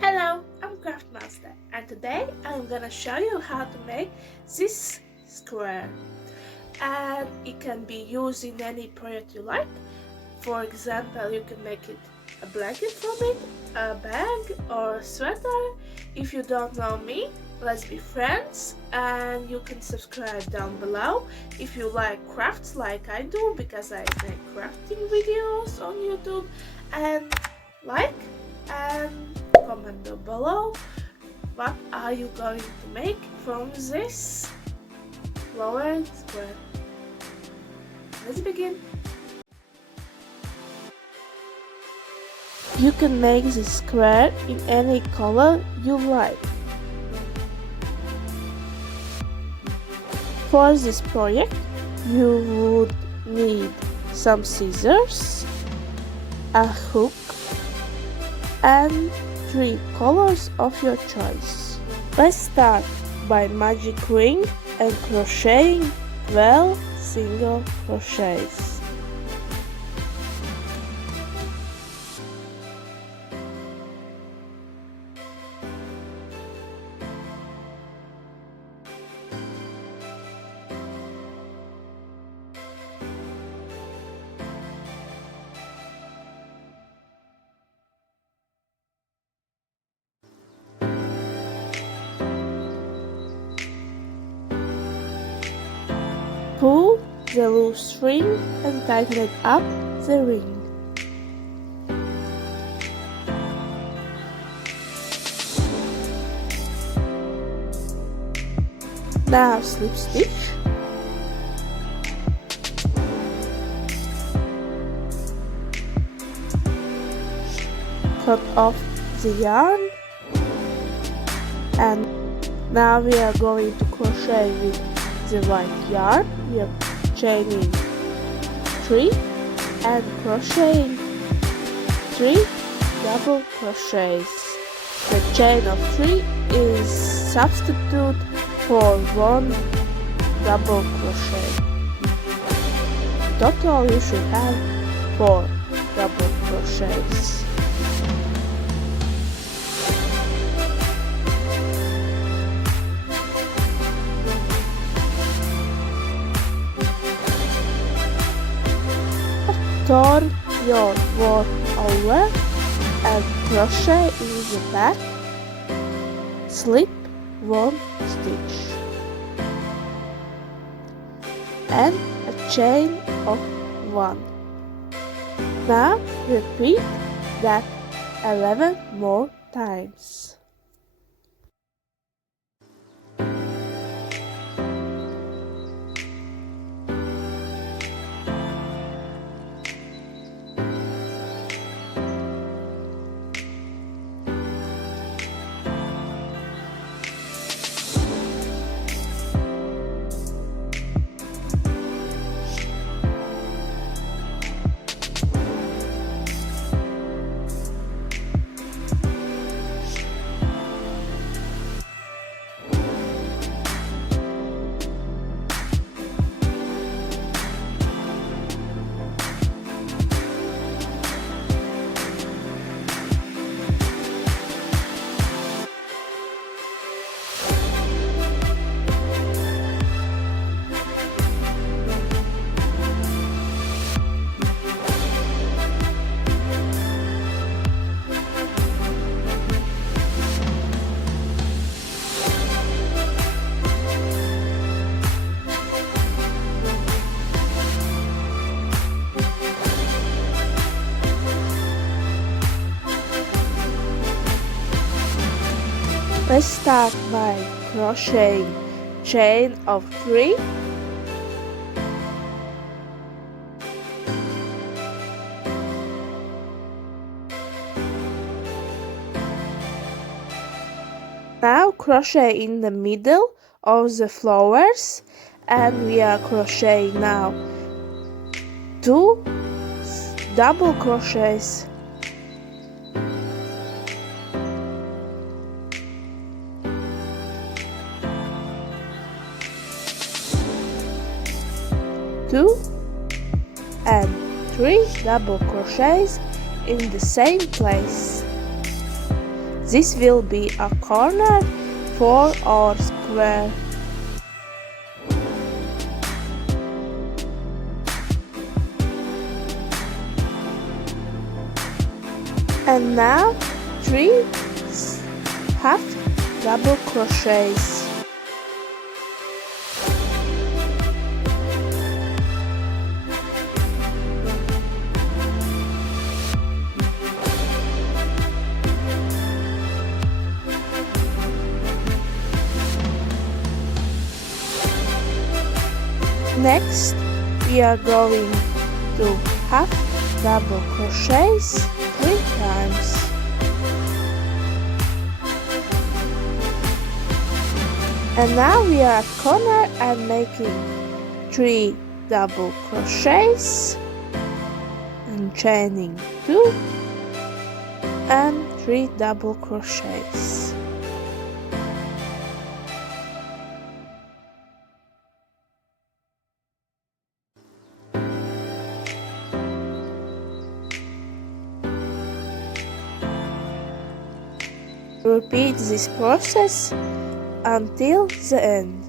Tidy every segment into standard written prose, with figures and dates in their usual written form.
Hello, I'm Craftmaster, and today I'm gonna show you how to make this square. And it can be used in any project you like. For example, you can make it a blanket from it, a bag or a sweater. If you don't know me, let's be friends, and you can subscribe down below if you like crafts like I do, because I make crafting videos on YouTube. And like and comment down below what are you going to make from this lowered square. Let's begin. You can make this square in any color you like. For this project you would need some scissors, a hook, and 3 colors of your choice. Let's start by magic ring and crocheting 12 single crochets. Pull the loose string and tighten it up the ring. Now slip stitch. Cut off the yarn, and now we are going to crochet with the white yarn. We are chaining 3 and crocheting 3 double crochets. The chain of 3 is substitute for 1 double crochet. Total you should have 4 double crochets. Turn your work over and crochet in the back, slip 1 stitch and a chain of 1. Now repeat that 11 more times. Let's start by crocheting chain of 3. Now crochet in the middle of the flowers, and we are crocheting now 2 double crochets. Two and 3 double crochets in the same place. This will be a corner for our square. And now 3 half double crochets. Next, we are going to half double crochets 3 times. And now we are at corner and making 3 double crochets and chaining 2 and 3 double crochets. Repeat this process until the end.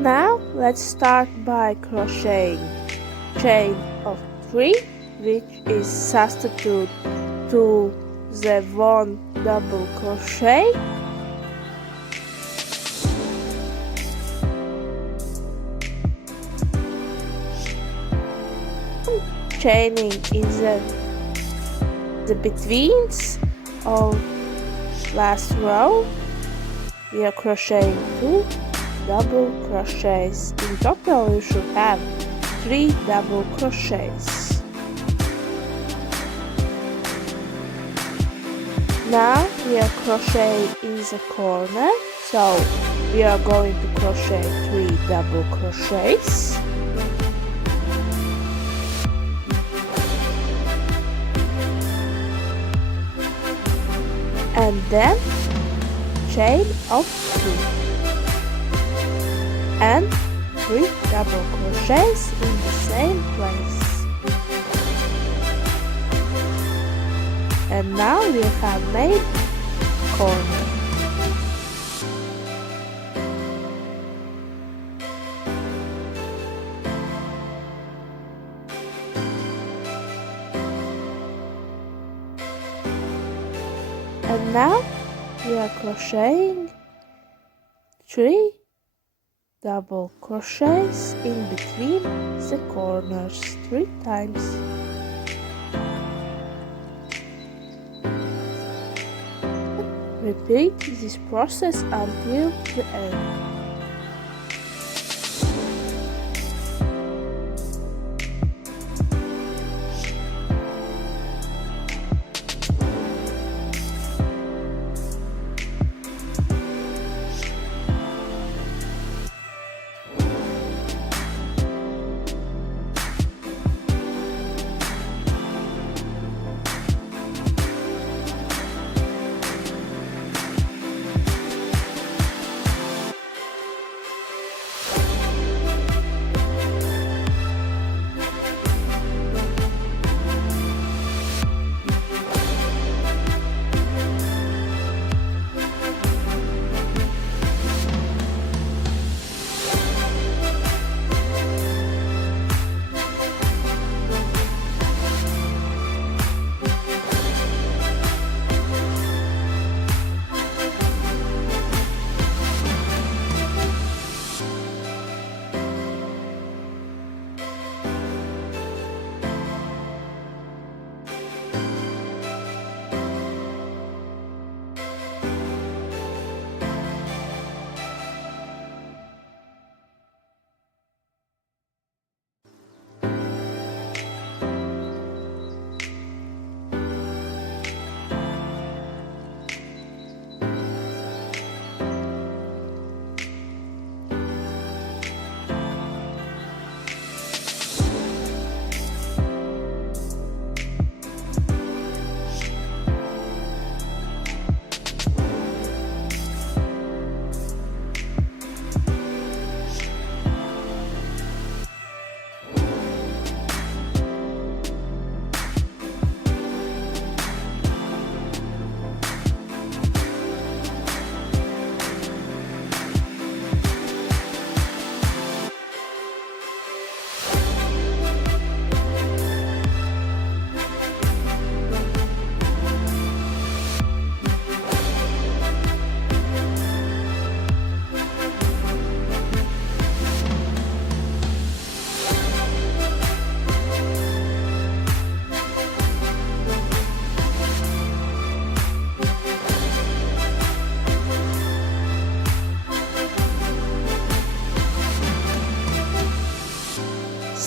Now let's start by crocheting chain of 3, which is substitute to the 1 double crochet, chaining in the betweens of last row. We are crocheting 2 double crochets. In total you should have 3 double crochets. Now we are crocheting in the corner, so we are going to crochet 3 double crochets. And then chain of 2 and 3 double crochets in the same place. And now we have made corner. And now we are crocheting 3 double crochets in between the corners 3 times. Repeat this process until the end.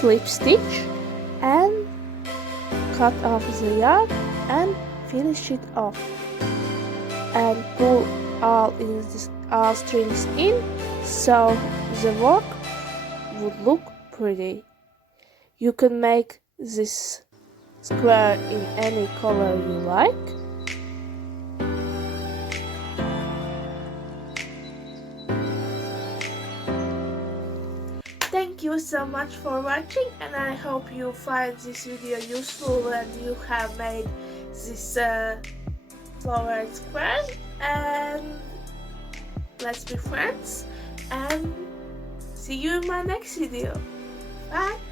slip stitch and cut off the yarn and finish it off, and pull all strings in so the work would look pretty. You can make this square in any color you like. Thank you so much for watching, and I hope you find this video useful and you have made this flowered square, and let's be friends and see you in my next video. Bye!